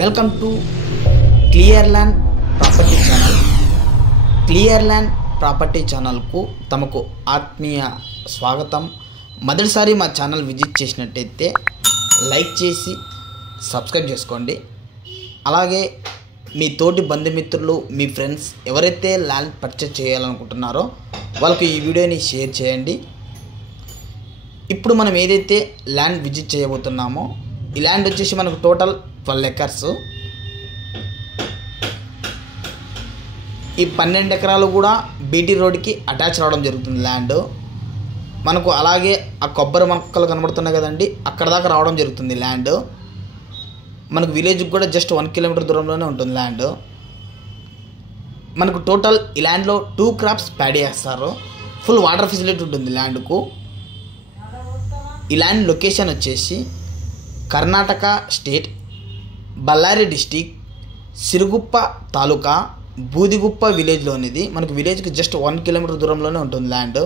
Welcome to clear land property channel. Clear land property ఛానల్కు తమకు ఆత్మీయ స్వాగతం. మొదటిసారి మా ఛానల్ విజిట్ చేసినట్టయితే లైక్ చేసి సబ్స్క్రైబ్ చేసుకోండి. అలాగే మీ తోటి బంధుమిత్రులు, మీ ఫ్రెండ్స్ ఎవరైతే ల్యాండ్ పర్చేజ్ చేయాలనుకుంటున్నారో వాళ్ళకు ఈ వీడియోని షేర్ చేయండి. ఇప్పుడు మనం ఏదైతే ల్యాండ్ విజిట్ చేయబోతున్నామో ఈ ల్యాండ్ వచ్చేసి మనకు టోటల్ 12 ఎకర్స్. ఈ 12 ఎకరాలు కూడా బీటీ రోడ్కి అటాచ్ రావడం జరుగుతుంది ల్యాండ్ మనకు. అలాగే ఆ కొబ్బరి మొక్కలు కనబడుతున్నాయి కదండి, అక్కడ దాకా రావడం జరుగుతుంది ల్యాండ్. మనకు విలేజ్కి కూడా జస్ట్ 1 కిలోమీటర్ దూరంలోనే ఉంటుంది ల్యాండ్. మనకు టోటల్ ఈ ల్యాండ్లో 2 క్రాప్స్ ప్యాడీ వేస్తారు. ఫుల్ వాటర్ ఫెసిలిటీ ఉంటుంది ల్యాండ్కు. ఈ ల్యాండ్ లొకేషన్ వచ్చేసి కర్ణాటక స్టేట్, బళ్ళారి డిస్టిక్, సిరుగుప్ప తాలూకా, బూదిగుప్ప విలేజ్లోనిది. మనకు విలేజ్కి జస్ట్ 1 కిలోమీటర్ దూరంలోనే ఉంటుంది ల్యాండ్.